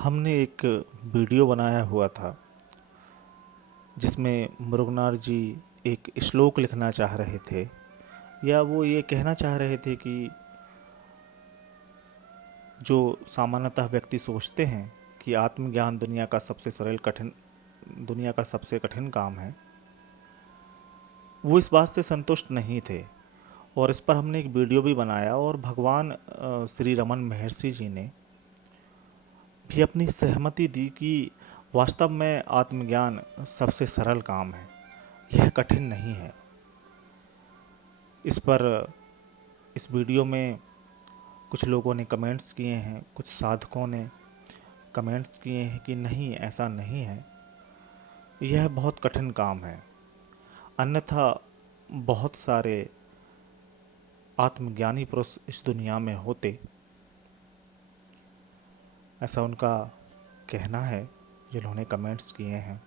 हमने एक वीडियो बनाया हुआ था जिसमें मुरुगनार जी एक श्लोक लिखना चाह रहे थे या वो ये कहना चाह रहे थे कि जो सामान्यतः व्यक्ति सोचते हैं कि आत्मज्ञान दुनिया का सबसे कठिन काम है, वो इस बात से संतुष्ट नहीं थे। और इस पर हमने एक वीडियो भी बनाया और भगवान श्री रमन महर्षि जी ने भी अपनी सहमति दी कि वास्तव में आत्मज्ञान सबसे सरल काम है, यह कठिन नहीं है। इस पर इस वीडियो में कुछ लोगों ने कमेंट्स किए हैं, कुछ साधकों ने कमेंट्स किए हैं कि नहीं, ऐसा नहीं है, यह बहुत कठिन काम है। अन्यथा बहुत सारे आत्मज्ञानी पुरुष इस दुनिया में होते, ऐसा उनका कहना है जिन्होंने कमेंट्स किए हैं।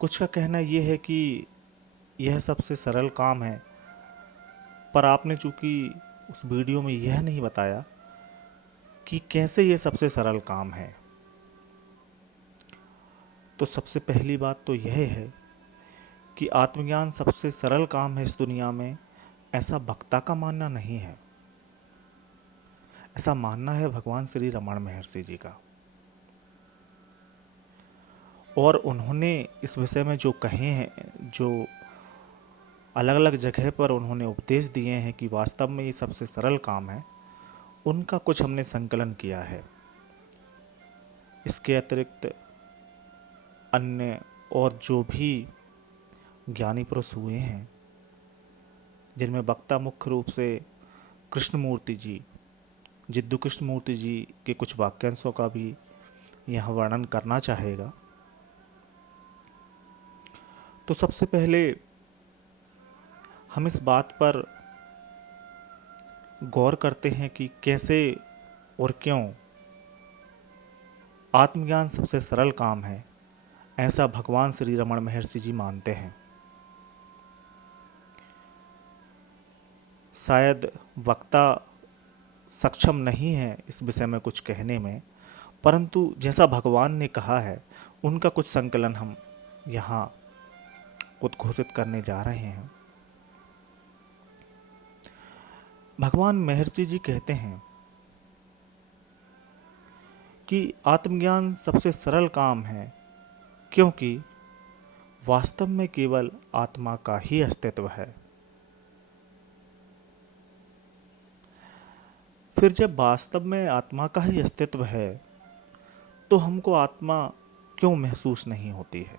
कुछ का कहना यह है कि यह सबसे सरल काम है, पर आपने चूंकि उस वीडियो में यह नहीं बताया कि कैसे यह सबसे सरल काम है। तो सबसे पहली बात तो यह है कि आत्मज्ञान सबसे सरल काम है इस दुनिया में, ऐसा वक्ता का मानना नहीं है। ऐसा मानना है भगवान श्री रमण महर्षि जी का। और उन्होंने इस विषय में जो कहे हैं, जो अलग अलग जगह पर उन्होंने उपदेश दिए हैं कि वास्तव में ये सबसे सरल काम है, उनका कुछ हमने संकलन किया है। इसके अतिरिक्त अन्य और जो भी ज्ञानी पुरुष हुए हैं, जिनमें वक्ता मुख्य रूप से कृष्णमूर्ति जी, जिद्दू कृष्णमूर्ति जी के कुछ वाक्यांशों का भी यहाँ वर्णन करना चाहेगा। तो सबसे पहले हम इस बात पर गौर करते हैं कि कैसे और क्यों आत्मज्ञान सबसे सरल काम है, ऐसा भगवान श्री रमण महर्षि जी मानते हैं। शायद वक्ता सक्षम नहीं है इस विषय में कुछ कहने में, परंतु जैसा भगवान ने कहा है उनका कुछ संकलन हम यहाँ उद्घोषित करने जा रहे हैं। भगवान महर्षि जी कहते हैं कि आत्मज्ञान सबसे सरल काम है क्योंकि वास्तव में केवल आत्मा का ही अस्तित्व है। फिर जब वास्तव में आत्मा का ही अस्तित्व है तो हमको आत्मा क्यों महसूस नहीं होती है?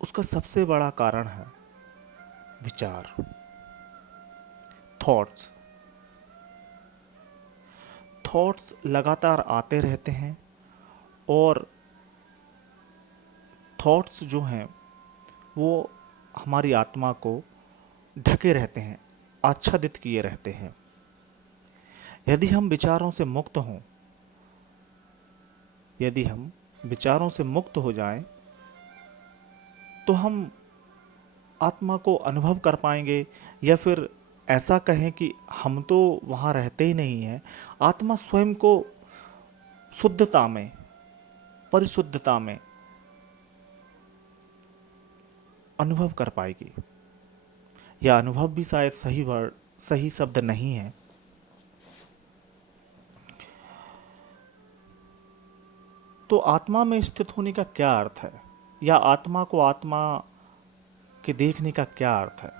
उसका सबसे बड़ा कारण है विचार, थॉट्स। थॉट्स लगातार आते रहते हैं और थॉट्स जो हैं वो हमारी आत्मा को ढके रहते हैं, आच्छादित किए रहते हैं। यदि हम विचारों से मुक्त हों, यदि हम विचारों से मुक्त हो जाएं, तो हम आत्मा को अनुभव कर पाएंगे, या फिर ऐसा कहें कि हम तो वहाँ रहते ही नहीं हैं, आत्मा स्वयं को शुद्धता में, परिशुद्धता में अनुभव कर पाएगी। यह अनुभव भी शायद सही शब्द नहीं है। तो आत्मा में स्थित होने का क्या अर्थ है, या आत्मा को आत्मा के देखने का क्या अर्थ है?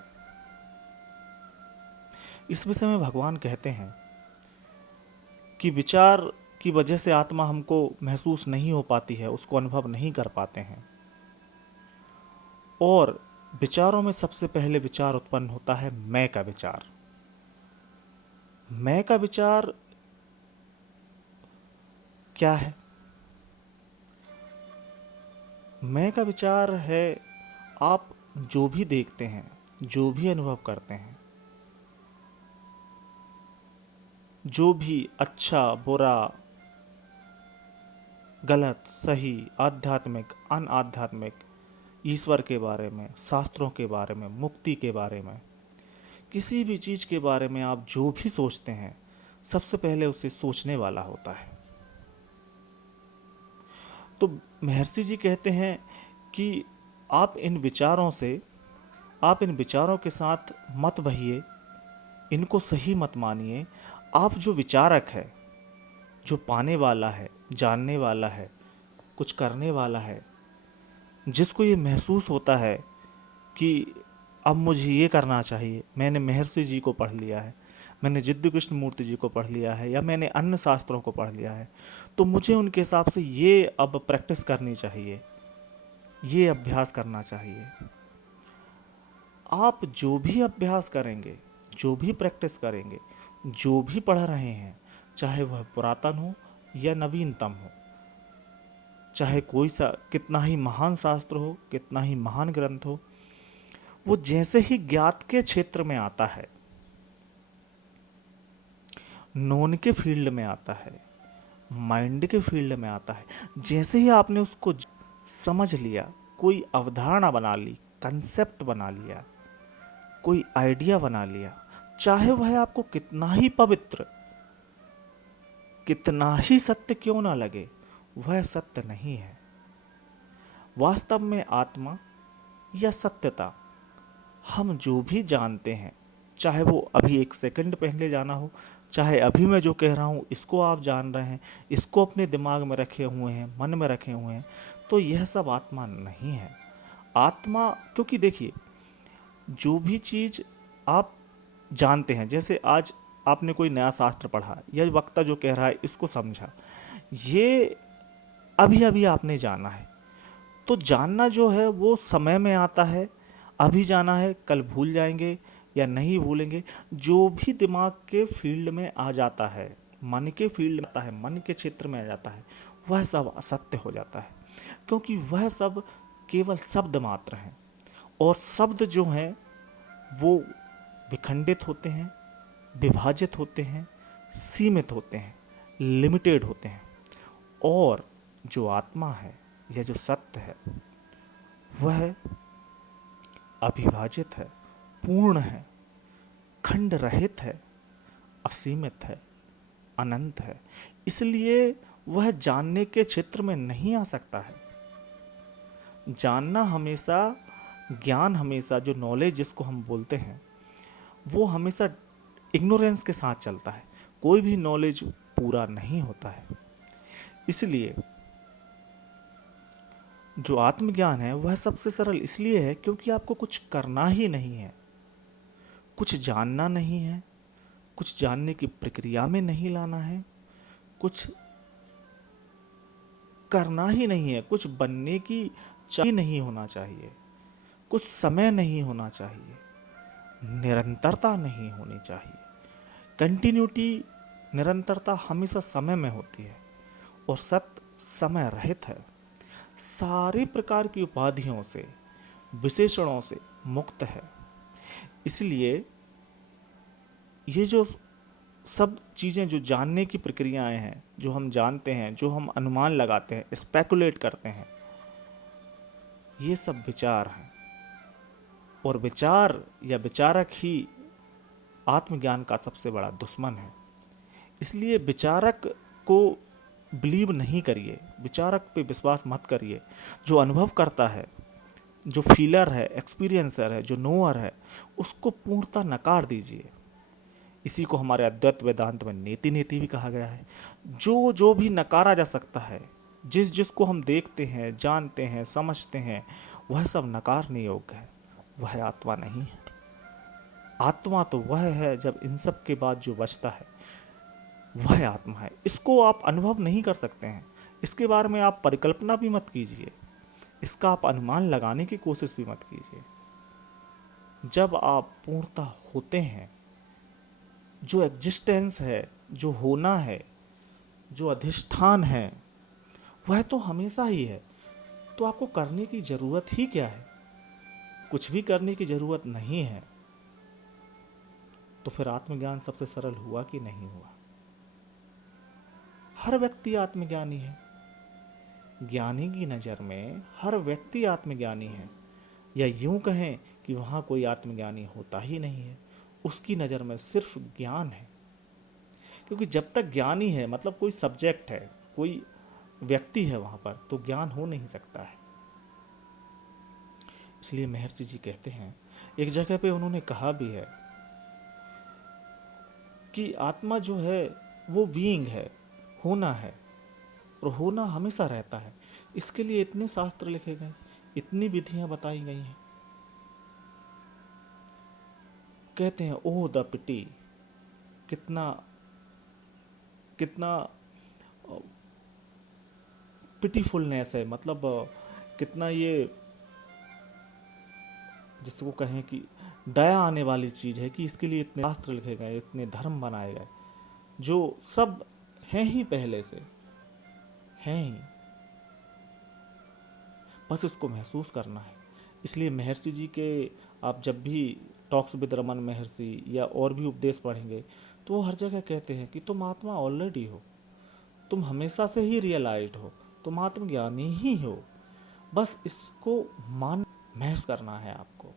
इस विषय में भगवान कहते हैं कि विचार की वजह से आत्मा हमको महसूस नहीं हो पाती है, उसको अनुभव नहीं कर पाते हैं। और विचारों में सबसे पहले विचार उत्पन्न होता है मैं का विचार। मैं का विचार क्या है? मैं का विचार है आप जो भी देखते हैं, जो भी अनुभव करते हैं, जो भी अच्छा बुरा, गलत सही, आध्यात्मिक अनाध्यात्मिक, ईश्वर के बारे में, शास्त्रों के बारे में, मुक्ति के बारे में, किसी भी चीज़ के बारे में आप जो भी सोचते हैं, सबसे पहले उसे सोचने वाला होता है। तो महर्षि जी कहते हैं कि आप इन विचारों से, आप इन विचारों के साथ मत बहिए, इनको सही मत मानिए। आप जो विचारक है, जो पाने वाला है, जानने वाला है, कुछ करने वाला है, जिसको ये महसूस होता है कि अब मुझे ये करना चाहिए, मैंने महर्षि जी को पढ़ लिया है, मैंने जिद्द कृष्ण मूर्ति जी को पढ़ लिया है, या मैंने अन्य शास्त्रों को पढ़ लिया है, तो मुझे उनके हिसाब से ये अब प्रैक्टिस करनी चाहिए, ये अभ्यास करना चाहिए। आप जो भी अभ्यास करेंगे, जो भी प्रैक्टिस करेंगे, जो भी पढ़ रहे हैं, चाहे वह पुरातन हो या नवीनतम हो, चाहे कोई सा कितना ही महान शास्त्र हो, कितना ही महान ग्रंथ हो, वो जैसे ही ज्ञात के क्षेत्र में आता है, नोन के फील्ड में आता है, माइंड के फील्ड में आता है, जैसे ही आपने उसको समझ लिया, कोई अवधारणा बना ली, कंसेप्ट बना लिया, कोई आइडिया बना लिया, चाहे वह आपको कितना ही पवित्र, कितना ही सत्य क्यों ना लगे, वह सत्य नहीं है। वास्तव में आत्मा या सत्यता, हम जो भी जानते हैं, चाहे वो अभी एक सेकंड पहले जाना हो, चाहे अभी मैं जो कह रहा हूँ इसको आप जान रहे हैं, इसको अपने दिमाग में रखे हुए हैं, मन में रखे हुए हैं, तो यह सब आत्मा नहीं है। आत्मा, क्योंकि देखिए, जो भी चीज़ आप जानते हैं, जैसे आज आपने कोई नया शास्त्र पढ़ा या वक्ता जो कह रहा है इसको समझा, ये अभी अभी आपने जाना है, तो जानना जो है वो समय में आता है। अभी जाना है, कल भूल जाएंगे या नहीं भूलेंगे। जो भी दिमाग के फील्ड में आ जाता है, मन के फील्ड में आता है, मन के क्षेत्र में आ जाता है, वह सब असत्य हो जाता है, क्योंकि वह सब केवल शब्द मात्र हैं। और शब्द जो हैं वो विखंडित होते हैं, विभाजित होते हैं, सीमित होते हैं, लिमिटेड होते हैं। और जो आत्मा है या जो सत्य है, वह अविभाजित है, पूर्ण है, खंड रहित है, असीमित है, अनंत है। इसलिए वह जानने के क्षेत्र में नहीं आ सकता है। जानना हमेशा, ज्ञान हमेशा, जो नॉलेज जिसको हम बोलते हैं, वो हमेशा इग्नोरेंस के साथ चलता है। कोई भी नॉलेज पूरा नहीं होता है। इसलिए जो आत्मज्ञान है वह सबसे सरल इसलिए है क्योंकि आपको कुछ करना ही नहीं है, कुछ जानना नहीं है, कुछ जानने की प्रक्रिया में नहीं लाना है, कुछ करना ही नहीं है, कुछ बनने की चाह नहीं होना चाहिए, कुछ समय नहीं होना चाहिए, निरंतरता नहीं होनी चाहिए। कंटिन्यूटी, निरंतरता हमेशा समय में होती है और सत्य समय रहित है, सारे प्रकार की उपाधियों से, विशेषणों से मुक्त है। इसलिए ये जो सब चीज़ें, जो जानने की प्रक्रियाएं हैं, जो हम जानते हैं, जो हम अनुमान लगाते हैं, स्पेकुलेट करते हैं, ये सब विचार हैं। और विचार या विचारक ही आत्मज्ञान का सबसे बड़ा दुश्मन है। इसलिए विचारक को बिलीव नहीं करिए, विचारक पे विश्वास मत करिए। जो अनुभव करता है, जो फीलर है, एक्सपीरियंसर है, जो नोअर है, उसको पूर्णतः नकार दीजिए। इसी को हमारे अद्वैत वेदांत में नेति नेति भी कहा गया है। जो जो भी नकारा जा सकता है, जिस जिसको हम देखते हैं, जानते हैं, समझते हैं, वह सब नकारने योग्य है, वह आत्मा नहीं है। आत्मा तो वह है, जब इन सब के बाद जो बचता है वह आत्मा है। इसको आप अनुभव नहीं कर सकते हैं, इसके बारे में आप परिकल्पना भी मत कीजिए, इसका आप अनुमान लगाने की कोशिश भी मत कीजिए। जब आप पूर्णतः होते हैं, जो एग्जिस्टेंस है, जो होना है, जो अधिष्ठान है, वह तो हमेशा ही है। तो आपको करने की जरूरत ही क्या है? कुछ भी करने की जरूरत नहीं है। तो फिर आत्मज्ञान सबसे सरल हुआ कि नहीं हुआ? हर व्यक्ति आत्मज्ञानी है। ज्ञानी की नज़र में हर व्यक्ति आत्मज्ञानी है, या यूं कहें कि वहाँ कोई आत्मज्ञानी होता ही नहीं है, उसकी नज़र में सिर्फ ज्ञान है। क्योंकि जब तक ज्ञान ही है, मतलब कोई सब्जेक्ट है, कोई व्यक्ति है वहाँ पर, तो ज्ञान हो नहीं सकता है। इसलिए महर्षि जी कहते हैं, एक जगह पे उन्होंने कहा भी है कि आत्मा जो है वो बीइंग है, होना है, और होना हमेशा रहता है। इसके लिए इतने शास्त्र लिखे गए, इतनी विधियां बताई गई हैं। कहते हैं ओह द पिटी, कितना कितना पिटीफुलनेस है, मतलब कितना ये, जिसको कहें कि दया आने वाली चीज़ है कि इसके लिए इतने शास्त्र लिखे गए, इतने धर्म बनाए गए, जो सब हैं ही पहले से, हैं ही, बस इसको महसूस करना है। इसलिए महर्षि जी के आप जब भी टॉक्स विद रमन महर्षि या और भी उपदेश पढ़ेंगे, तो वो हर जगह कहते हैं कि तुम आत्मा ऑलरेडी हो, तुम हमेशा से ही रियलाइज्ड हो, तुम आत्मज्ञानी ही हो, बस इसको मान महसूस करना है आपको।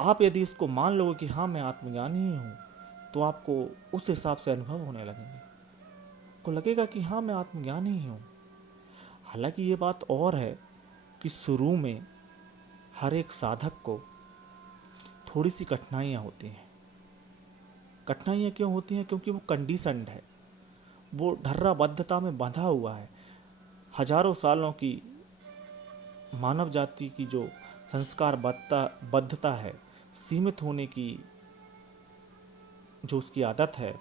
आप यदि इसको मान लोगे कि हाँ मैं आत्मज्ञानी ही हूँ, तो आपको उस हिसाब से अनुभव होने लगेंगे, आपको लगेगा कि हाँ मैं आत्मज्ञानी ही हूँ। हालांकि ये बात और है कि शुरू में हर एक साधक को थोड़ी सी कठिनाइयाँ होती हैं। कठिनाइयाँ क्यों होती हैं? क्योंकि वो कंडीशनड है, वो ढर्राबद्धता में बंधा हुआ है। हजारों सालों की मानव जाति की जो संस्कार बद्धता है, सीमित होने की जो उसकी आदत है,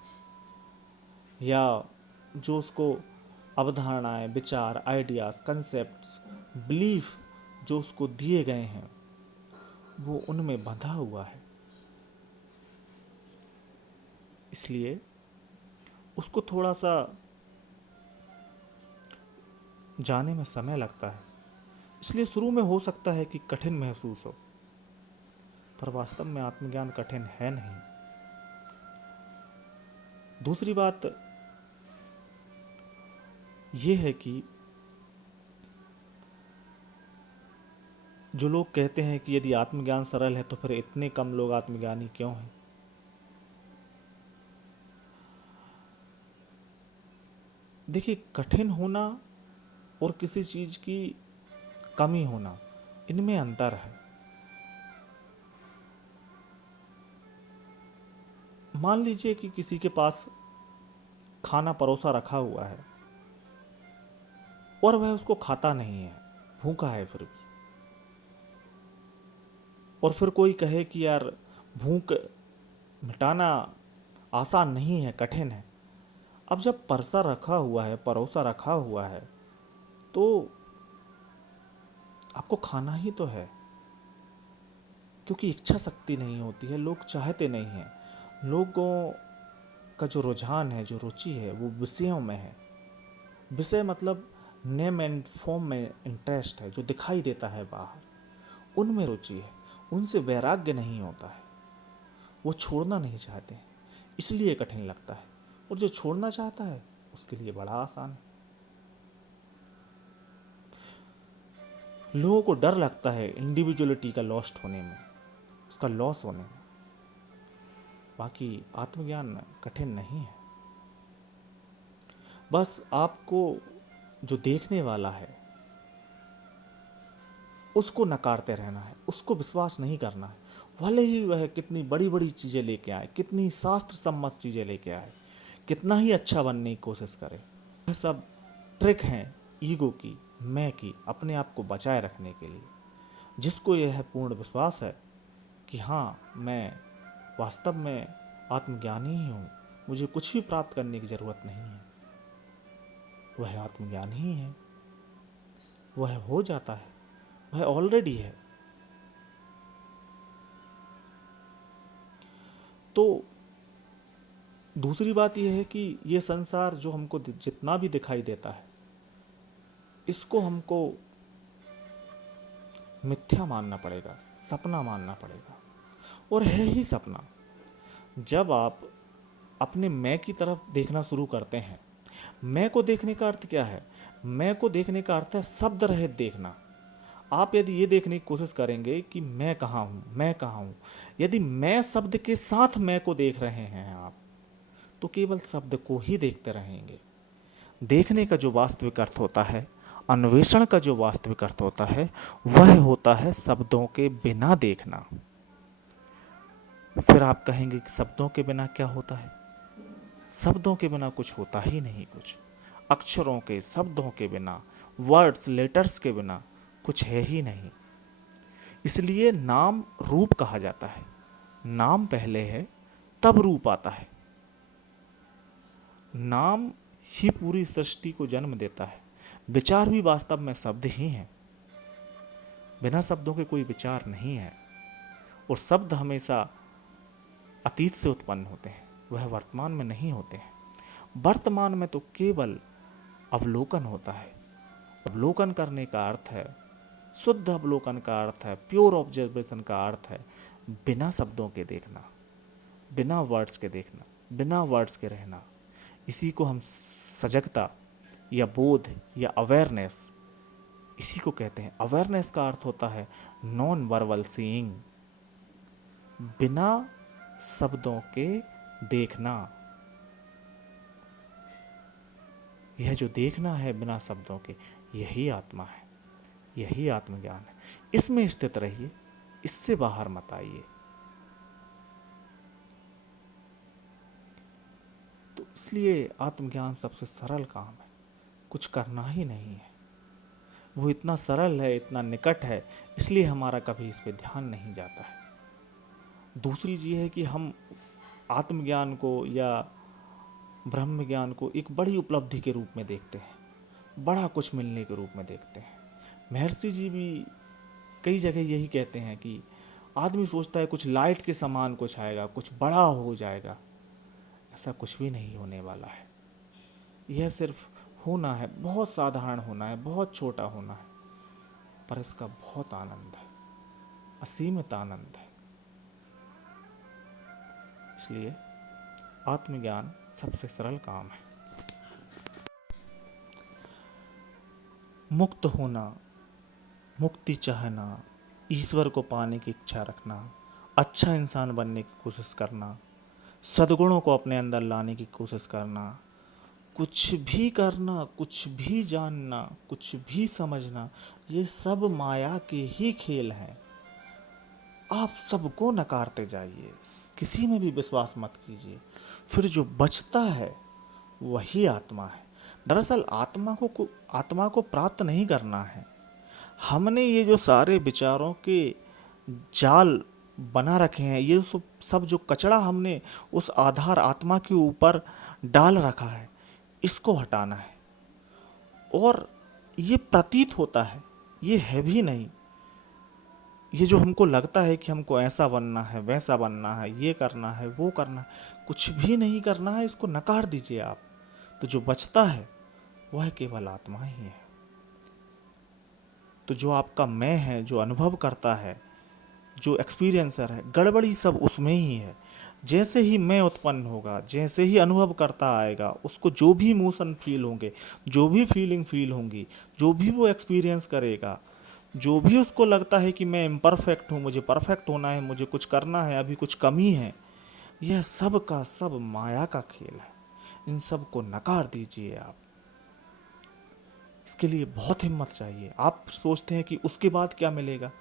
या जो उसको अवधारणाएं, विचार, आइडियाज़, कंसेप्ट्स, बिलीफ जो उसको दिए गए हैं, वो उनमें बंधा हुआ है। इसलिए उसको थोड़ा सा जाने में समय लगता है। इसलिए शुरू में हो सकता है कि कठिन महसूस हो, पर वास्तव में आत्मज्ञान कठिन है नहीं। दूसरी बात यह है कि जो लोग कहते हैं कि यदि आत्मज्ञान सरल है तो फिर इतने कम लोग आत्मज्ञानी क्यों हैं? देखिए, कठिन होना और किसी चीज की कमी होना, इनमें अंतर है। मान लीजिए कि किसी के पास खाना परोसा रखा हुआ है और वह उसको खाता नहीं है, भूखा है फिर भी, और फिर कोई कहे कि यार भूख मिटाना आसान नहीं है, कठिन है। अब जब परसा रखा हुआ है, परोसा रखा हुआ है, तो आपको खाना ही तो है, क्योंकि इच्छा शक्ति नहीं होती है, लोग चाहते नहीं हैं। लोगों का जो रुझान है, जो रुचि है, वो विषयों में है। विषय मतलब नेम एंड फॉर्म में इंटरेस्ट है, जो दिखाई देता है बाहर, उनमें रुचि है, उनसे वैराग्य नहीं होता है, वो छोड़ना नहीं चाहते हैं, इसलिए कठिन लगता है। और जो छोड़ना चाहता है उसके लिए बड़ा आसान है। लोगों को डर लगता है इंडिविजुअलिटी का लॉस्ट होने में, उसका लॉस होने में। बाकी आत्मज्ञान कठिन नहीं है। बस आपको जो देखने वाला है उसको नकारते रहना है, उसको विश्वास नहीं करना है, भले ही वह कितनी बड़ी बड़ी चीज़ें लेके आए, कितनी शास्त्र सम्मत चीज़ें लेके आए, कितना ही अच्छा बनने की कोशिश करे। यह सब ट्रिक हैं ईगो की, मैं की, अपने आप को बचाए रखने के लिए। जिसको यह पूर्ण विश्वास है कि हाँ मैं वास्तव में आत्मज्ञानी ही हूँ, मुझे कुछ भी प्राप्त करने की ज़रूरत नहीं है, वह आत्मज्ञानी ही है, वह हो जाता है, वह ऑलरेडी है। तो दूसरी बात यह है कि ये संसार जो हमको जितना भी दिखाई देता है, इसको हमको मिथ्या मानना पड़ेगा, सपना मानना पड़ेगा, और है ही सपना। जब आप अपने मैं की तरफ देखना शुरू करते हैं, मैं को देखने का अर्थ क्या है? मैं को देखने का अर्थ है शब्द रहित देखना। आप यदि ये देखने की कोशिश करेंगे कि मैं कहाँ हूँ, मैं कहाँ हूँ, यदि मैं शब्द के साथ मैं को देख रहे हैं आप, तो केवल शब्द को ही देखते रहेंगे। देखने का जो वास्तविक अर्थ होता है, अन्वेषण का जो वास्तविक अर्थ होता है, वह होता है शब्दों के बिना देखना। फिर आप कहेंगे कि शब्दों के बिना क्या होता है? शब्दों के बिना कुछ होता ही नहीं। कुछ अक्षरों के, शब्दों के बिना, वर्ड्स, लेटर्स के बिना कुछ है ही नहीं। इसलिए नाम रूप कहा जाता है। नाम पहले है, तब रूप आता है। नाम ही पूरी सृष्टि को जन्म देता है। विचार भी वास्तव में शब्द ही हैं। बिना शब्दों के कोई विचार नहीं है। और शब्द हमेशा अतीत से उत्पन्न होते हैं, वह वर्तमान में नहीं होते हैं। वर्तमान में तो केवल अवलोकन होता है। अवलोकन करने का अर्थ है, शुद्ध अवलोकन का अर्थ है, प्योर ऑब्जर्वेशन का अर्थ है बिना शब्दों के देखना, बिना वर्ड्स के देखना, बिना वर्ड्स के रहना। इसी को हम सजगता या बोध या अवेयरनेस, इसी को कहते हैं। अवेयरनेस का अर्थ होता है नॉन वर्बल सीइंग, बिना शब्दों के देखना। यह जो देखना है बिना शब्दों के, यही आत्मा है, यही आत्मज्ञान है। इसमें स्थित रहिए, इससे बाहर मत आइए। तो इसलिए आत्मज्ञान सबसे सरल काम है, कुछ करना ही नहीं है। वो इतना सरल है, इतना निकट है, इसलिए हमारा कभी इस पे ध्यान नहीं जाता है। दूसरी चीज़ है कि हम आत्मज्ञान को या ब्रह्म ज्ञान को एक बड़ी उपलब्धि के रूप में देखते हैं, बड़ा कुछ मिलने के रूप में देखते हैं। महर्षि जी भी कई जगह यही कहते हैं कि आदमी सोचता है कुछ लाइट के समान कुछ आएगा, कुछ बड़ा हो जाएगा। ऐसा कुछ भी नहीं होने वाला है। यह सिर्फ होना है, बहुत साधारण होना है, बहुत छोटा होना है, पर इसका बहुत आनंद है, असीमित आनंद है। इसलिए आत्मज्ञान सबसे सरल काम है। मुक्त होना, मुक्ति चाहना, ईश्वर को पाने की इच्छा रखना, अच्छा इंसान बनने की कोशिश करना, सद्गुणों को अपने अंदर लाने की कोशिश करना, कुछ भी करना, कुछ भी जानना, कुछ भी समझना, ये सब माया के ही खेल हैं। आप सबको नकारते जाइए, किसी में भी विश्वास मत कीजिए। फिर जो बचता है वही आत्मा है। दरअसल आत्मा को प्राप्त नहीं करना है। हमने ये जो सारे विचारों के जाल बना रखे हैं, ये सब जो कचरा हमने उस आधार आत्मा के ऊपर डाल रखा है, इसको हटाना है। और ये प्रतीत होता है, ये है भी नहीं। ये जो हमको लगता है कि हमको ऐसा बनना है, वैसा बनना है, ये करना है, वो करना है, कुछ भी नहीं करना है, इसको नकार दीजिए आप। तो जो बचता है वह केवल आत्मा ही है। तो जो आपका मैं है, जो अनुभव करता है, जो एक्सपीरियंसर है, गड़बड़ी सब उसमें ही है। जैसे ही मैं उत्पन्न होगा, जैसे ही अनुभव करता आएगा, उसको जो भी इमोशन फील होंगे, जो भी फीलिंग फील होंगी, जो भी वो एक्सपीरियंस करेगा, जो भी उसको लगता है कि मैं इम्परफेक्ट हूँ, मुझे परफेक्ट होना है, मुझे कुछ करना है, अभी कुछ कमी है, यह सब का सब माया का खेल है। इन सब को नकार दीजिए आप। इसके लिए बहुत हिम्मत चाहिए। आप सोचते हैं कि उसके बाद क्या मिलेगा।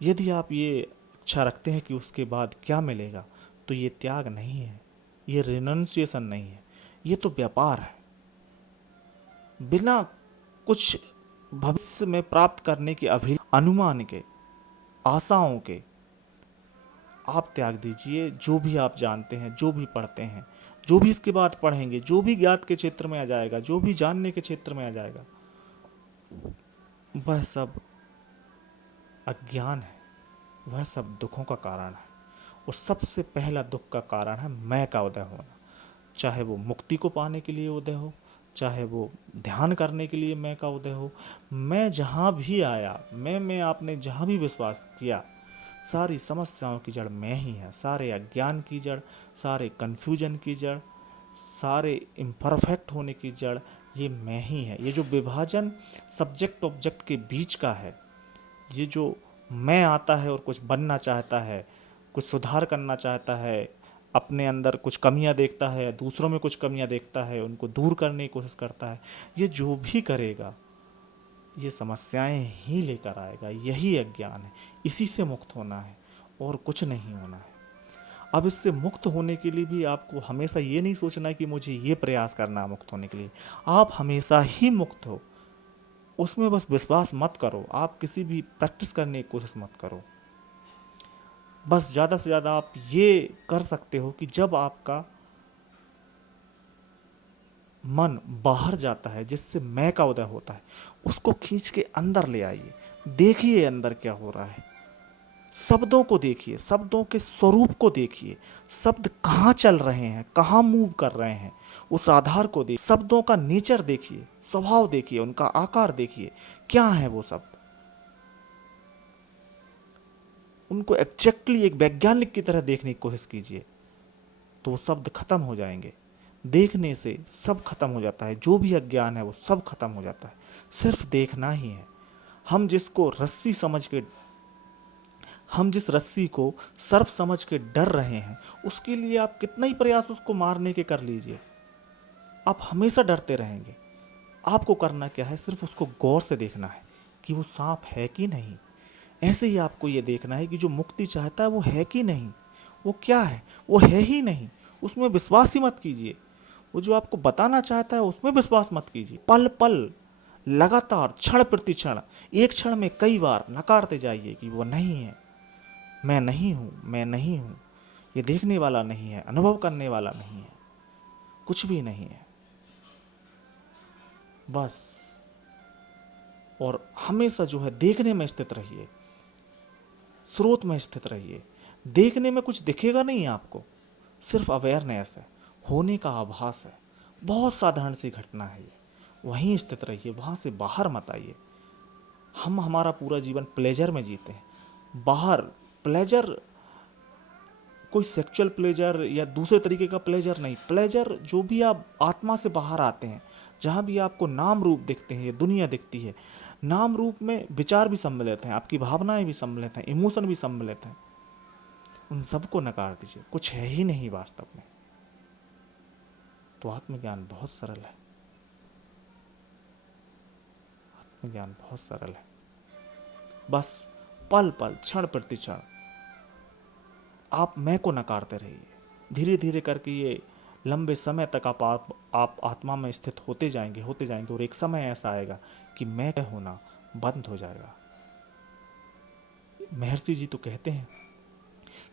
यदि आप ये इच्छा रखते हैं कि उसके बाद क्या मिलेगा, तो ये त्याग नहीं है, ये रिनंसिएशन नहीं है, ये तो व्यापार है। बिना कुछ भविष्य में प्राप्त करने के अनुमान के, आशाओं के, आप त्याग दीजिए। जो भी आप जानते हैं, जो भी पढ़ते हैं, जो भी इसके बाद पढ़ेंगे, जो भी ज्ञात के क्षेत्र में आ जाएगा, जो भी जानने के क्षेत्र में आ जाएगा, वह सब अज्ञान है, वह सब दुखों का कारण है। और सबसे पहला दुख का कारण है मैं का उदय होना। चाहे वो मुक्ति को पाने के लिए उदय हो, चाहे वो ध्यान करने के लिए मैं का उदय हो। मैं जहाँ भी आया, मैं आपने जहाँ भी विश्वास किया, सारी समस्याओं की जड़ मैं ही है। सारे अज्ञान की जड़, सारे कन्फ्यूजन की जड़, सारे इम्परफेक्ट होने की जड़ ये मैं ही है। ये जो विभाजन सब्जेक्ट ऑब्जेक्ट के बीच का है, ये जो मैं आता है और कुछ बनना चाहता है, कुछ सुधार करना चाहता है, अपने अंदर कुछ कमियां देखता है, दूसरों में कुछ कमियां देखता है, उनको दूर करने की कोशिश करता है, ये जो भी करेगा ये समस्याएं ही लेकर आएगा। यही अज्ञान है, इसी से मुक्त होना है और कुछ नहीं होना है। अब इससे मुक्त होने के लिए भी आपको हमेशा ये नहीं सोचना है कि मुझे ये प्रयास करना है मुक्त होने के लिए। आप हमेशा ही मुक्त हो, उसमें बस विश्वास मत करो। आप किसी भी प्रैक्टिस करने की कोशिश मत करो। बस ज़्यादा से ज़्यादा आप ये कर सकते हो कि जब आपका मन बाहर जाता है, जिससे मैं का उदय होता है, उसको खींच के अंदर ले आइए। देखिए अंदर क्या हो रहा है, शब्दों को देखिए, शब्दों के स्वरूप को देखिए, शब्द कहाँ चल रहे हैं, कहाँ मूव कर रहे हैं, उस आधार को देखिए। शब्दों का नेचर देखिए, स्वभाव देखिए, उनका आकार देखिए, क्या है वो शब्द। उनको एग्जैक्टली एक वैज्ञानिक की तरह देखने की कोशिश कीजिए, तो वो शब्द खत्म हो जाएंगे। देखने से सब खत्म हो जाता है, जो भी अज्ञान है वो सब खत्म हो जाता है। सिर्फ देखना ही है। हम जिसको रस्सी समझ के हम जिस रस्सी को सर्प समझ के डर रहे हैं, उसके लिए आप कितना ही प्रयास उसको मारने के कर लीजिए, आप हमेशा डरते रहेंगे। आपको करना क्या है, सिर्फ उसको गौर से देखना है कि वो सांप है कि नहीं। ऐसे ही आपको ये देखना है कि जो मुक्ति चाहता है वो है कि नहीं, वो क्या है, वो है ही नहीं। उसमें विश्वास ही मत कीजिए। वो जो आपको बताना चाहता है उसमें विश्वास मत कीजिए। पल पल लगातार, क्षण प्रति क्षण, एक क्षण में कई बार नकारते जाइए कि वो नहीं है, मैं नहीं हूँ, मैं नहीं हूँ, ये देखने वाला नहीं है, अनुभव करने वाला नहीं है, कुछ भी नहीं है। बस। और हमेशा जो है देखने में स्थित रहिए, स्रोत में स्थित रहिए। देखने में कुछ दिखेगा नहीं आपको, सिर्फ अवेयरनेस है, होने का आभास है। बहुत साधारण सी घटना है ये, वहीं स्थित रहिए, वहाँ से बाहर मत आइए। हम हमारा पूरा जीवन प्लेजर में जीते हैं। बाहर प्लेजर कोई सेक्सुअल प्लेजर या दूसरे तरीके का प्लेजर नहीं, प्लेजर जो भी आप आत्मा से बाहर आते हैं, जहाँ भी आपको नाम रूप दिखते हैं, ये दुनिया दिखती है, नाम रूप में विचार भी सम्मिलित हैं, आपकी भावनाएं भी सम्मिलित हैं, इमोशन भी सम्मिलित हैं। उन सबको नकार दीजिए, कुछ है ही नहीं वास्तव में। तो आत्मज्ञान बहुत सरल है, आत्मज्ञान बहुत सरल है। बस पल पल, क्षण प्रति क्षण आप मैं को नकारते रहिए। धीरे धीरे करके ये लंबे समय तक आप आत्मा में स्थित होते जाएंगे, होते जाएंगे, और एक समय ऐसा आएगा कि मैं होना बंद हो जाएगा। महर्षि जी तो कहते हैं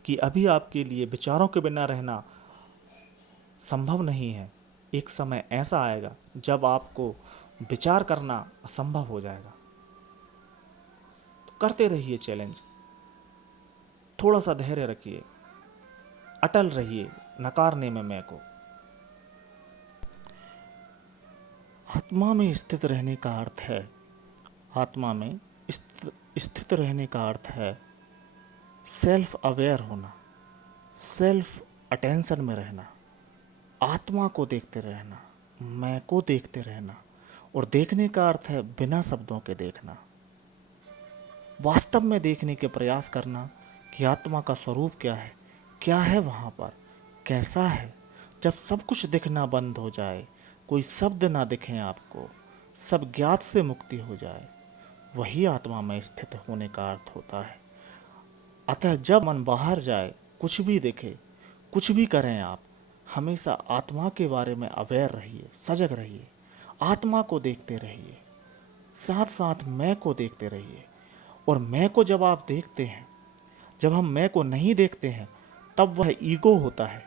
कि अभी आपके लिए विचारों के बिना रहना संभव नहीं है। एक समय ऐसा आएगा जब आपको विचार करना असंभव हो जाएगा। तो करते रहिए चैलेंज, थोड़ा सा धैर्य रखिए, अटल रहिए नकारने में मैं को। आत्मा में स्थित रहने का अर्थ है, आत्मा में स्थित रहने का अर्थ है सेल्फ अवेयर होना, सेल्फ अटेंशन में रहना, आत्मा को देखते रहना, मैं को देखते रहना। और देखने का अर्थ है बिना शब्दों के देखना, वास्तव में देखने के प्रयास करना कि आत्मा का स्वरूप क्या है वहाँ पर, कैसा है। जब सब कुछ दिखना बंद हो जाए, कोई शब्द ना दिखें आपको, सब ज्ञात से मुक्ति हो जाए, वही आत्मा में स्थित होने का अर्थ होता है। अतः जब मन बाहर जाए, कुछ भी दिखे, कुछ भी करें आप, हमेशा आत्मा के बारे में अवेयर रहिए, सजग रहिए, आत्मा को देखते रहिए, साथ साथ मैं को देखते रहिए। और मैं को जब आप देखते हैं, जब हम मैं को नहीं देखते हैं, तब वह ईगो होता है,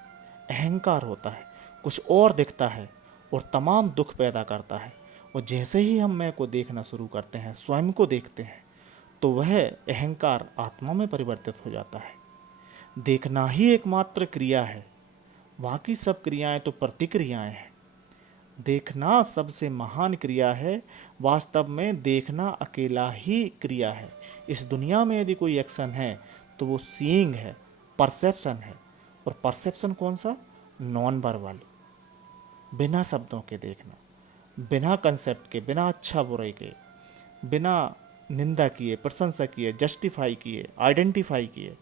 अहंकार होता है, कुछ और दिखता है और तमाम दुख पैदा करता है। और जैसे ही हम मैं को देखना शुरू करते हैं, स्वयं को देखते हैं, तो वह अहंकार आत्मा में परिवर्तित हो जाता है। देखना ही एकमात्र क्रिया है, बाकी सब क्रियाएं तो प्रतिक्रियाएं हैं। देखना सबसे महान क्रिया है, वास्तव में देखना अकेला ही क्रिया है। इस दुनिया में यदि कोई एक्शन है तो वो सीइंग है, परसेप्शन है। और परसेप्शन कौन सा? नॉन वर्बल, बिना शब्दों के देखना, बिना कंसेप्ट के, बिना अच्छा बुराई के, बिना निंदा किए, प्रशंसा किए, जस्टिफाई किए, आइडेंटिफाई किए,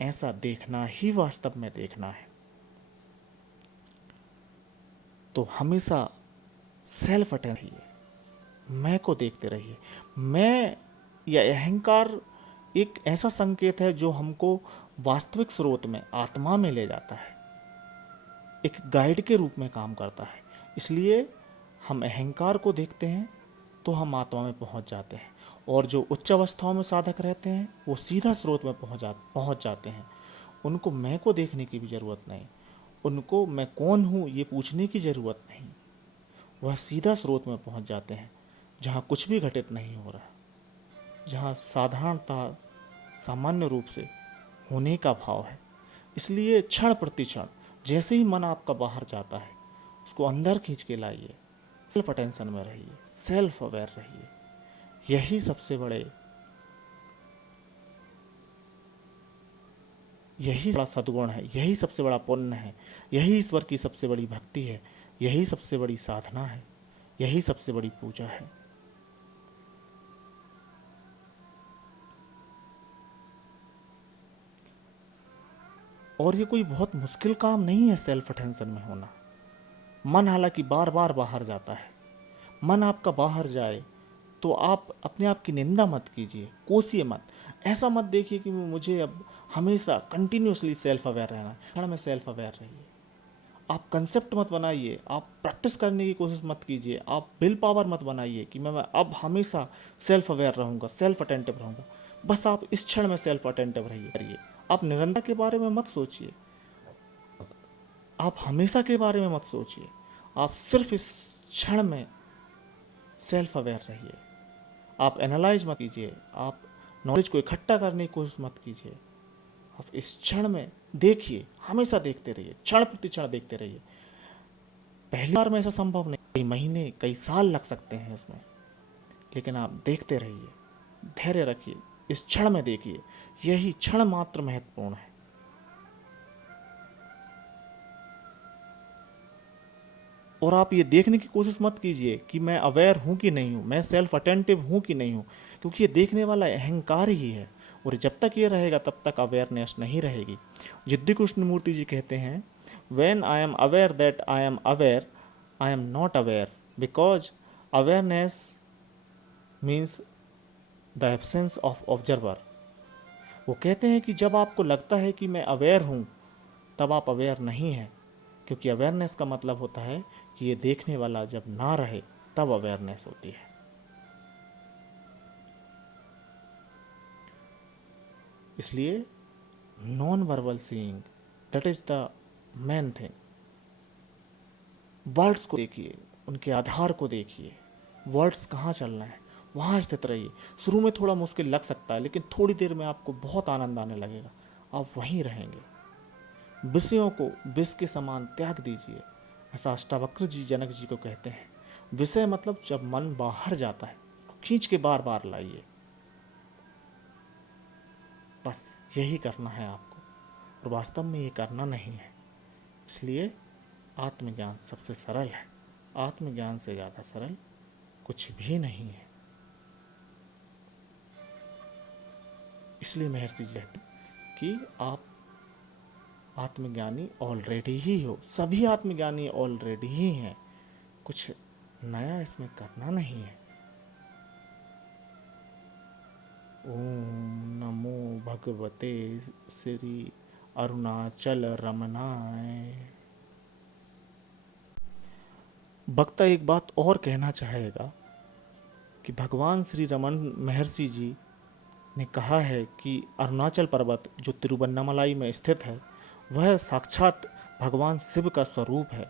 ऐसा देखना ही वास्तव में देखना है, तो हमेशा सेल्फ अटेंशन रहिए, मैं को देखते रहिए। मैं या अहंकार एक ऐसा संकेत है जो हमको वास्तविक स्रोत में, आत्मा में ले जाता है, एक गाइड के रूप में काम करता है। इसलिए हम अहंकार को देखते हैं तो हम आत्मा में पहुंच जाते हैं, और जो उच्च अवस्थाओं में साधक रहते हैं वो सीधा स्रोत में पहुंच जाते हैं। उनको मैं को देखने की भी ज़रूरत नहीं, उनको मैं कौन हूँ ये पूछने की ज़रूरत नहीं, वह सीधा स्रोत में पहुंच जाते हैं जहाँ कुछ भी घटित नहीं हो रहा, जहाँ साधारणता, सामान्य रूप से होने का भाव है। इसलिए क्षण प्रति क्षण जैसे ही मन आपका बाहर जाता है उसको अंदर खींच के लाइए, सेल्फ अटेंशन में रहिए, सेल्फ अवेयर रहिए। यही बड़ा सद्गुण है, यही सबसे बड़ा पुण्य है, यही ईश्वर की सबसे बड़ी भक्ति है, यही सबसे बड़ी साधना है, यही सबसे बड़ी पूजा है। और ये कोई बहुत मुश्किल काम नहीं है सेल्फ अटेंशन में होना। मन हालांकि बार बार बाहर जाता है, मन आपका बाहर जाए तो आप अपने आप की निंदा मत कीजिए, कोसिए मत। ऐसा मत देखिए कि मुझे अब हमेशा कंटिन्यूसली सेल्फ अवेयर रहना है। क्षण में सेल्फ अवेयर रहिए। आप कंसेप्ट मत बनाइए, आप प्रैक्टिस करने की कोशिश मत कीजिए, आप विल पावर मत बनाइए कि मैं अब हमेशा सेल्फ अवेयर रहूँगा, सेल्फ अटेंटिव रहूँगा। बस आप इस क्षण में सेल्फ अटेंटिव रहिए। आप निरंतर के बारे में मत सोचिए, आप हमेशा के बारे में मत सोचिए, आप सिर्फ इस क्षण में सेल्फ अवेयर रहिए। आप एनालाइज मत कीजिए, आप नॉलेज को इकट्ठा करने की कोशिश मत कीजिए। आप इस क्षण में देखिए, हमेशा देखते रहिए, क्षण प्रति क्षण देखते रहिए। पहली बार में ऐसा संभव नहीं, कई महीने, कई साल लग सकते हैं इसमें, लेकिन आप देखते रहिए, धैर्य रखिए, इस क्षण में देखिए। यही क्षण मात्र महत्वपूर्ण है। और आप ये देखने की कोशिश मत कीजिए कि मैं अवेयर हूँ कि नहीं हूँ, मैं सेल्फ अटेंटिव हूँ कि नहीं हूँ, क्योंकि ये देखने वाला अहंकार ही है। और जब तक ये रहेगा तब तक अवेयरनेस नहीं रहेगी। जिद्दी कृष्णमूर्ति जी कहते हैं, when I am aware that I am aware, I am not aware, because awareness means the absence of observer. वो कहते हैं कि जब आपको लगता है कि मैं अवेयर हूँ, तब आप अवेयर नहीं हैं, क्योंकि अवेयरनेस का मतलब होता है कि ये देखने वाला जब ना रहे तब अवेयरनेस होती है। इसलिए non verbal seeing, that is the main thing. Words को देखिए, उनके आधार को देखिए, वर्ड्स कहाँ चल रहे हैं वहाँ स्थित रहिए। शुरू में थोड़ा मुश्किल लग सकता है, लेकिन थोड़ी देर में आपको बहुत आनंद आने लगेगा, आप वहीं रहेंगे। विषयों को विष के समान त्याग दीजिए, ऐसा अष्टावक्र जी जनक जी को कहते हैं। विषय मतलब जब मन बाहर जाता है, खींच के बार बार लाइए। बस यही करना है आपको, और वास्तव में ये करना नहीं है। इसलिए आत्मज्ञान सबसे सरल है, आत्मज्ञान से ज़्यादा सरल कुछ भी नहीं है। इसलिए महर्षि जी कहते कि आप आत्मज्ञानी ऑलरेडी ही हो, सभी आत्मज्ञानी ऑलरेडी ही हैं, कुछ नया इसमें करना नहीं है। ओम नमो भगवते श्री अरुणाचल रमनाय। वक्ता एक बात और कहना चाहेगा कि भगवान श्री रमन महर्षि जी ने कहा है कि अरुणाचल पर्वत जो तिरुवन्नामलाई में स्थित है वह साक्षात भगवान शिव का स्वरूप है।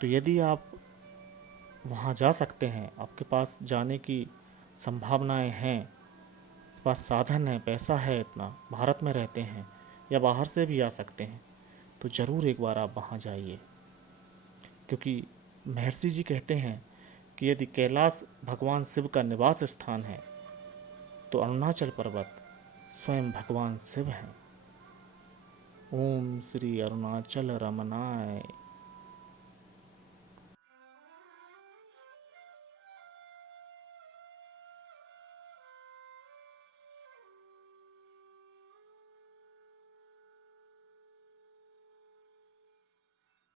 तो यदि आप वहाँ जा सकते हैं, आपके पास जाने की संभावनाएं हैं, पास साधन है, पैसा है, इतना भारत में रहते हैं या बाहर से भी आ सकते हैं, तो ज़रूर एक बार आप वहाँ जाइए। क्योंकि महर्षि जी कहते हैं कि यदि कैलाश भगवान शिव का निवास स्थान है तो अरुणाचल पर्वत स्वयं भगवान शिव हैं। ओम श्री अरुणाचल रमनाय।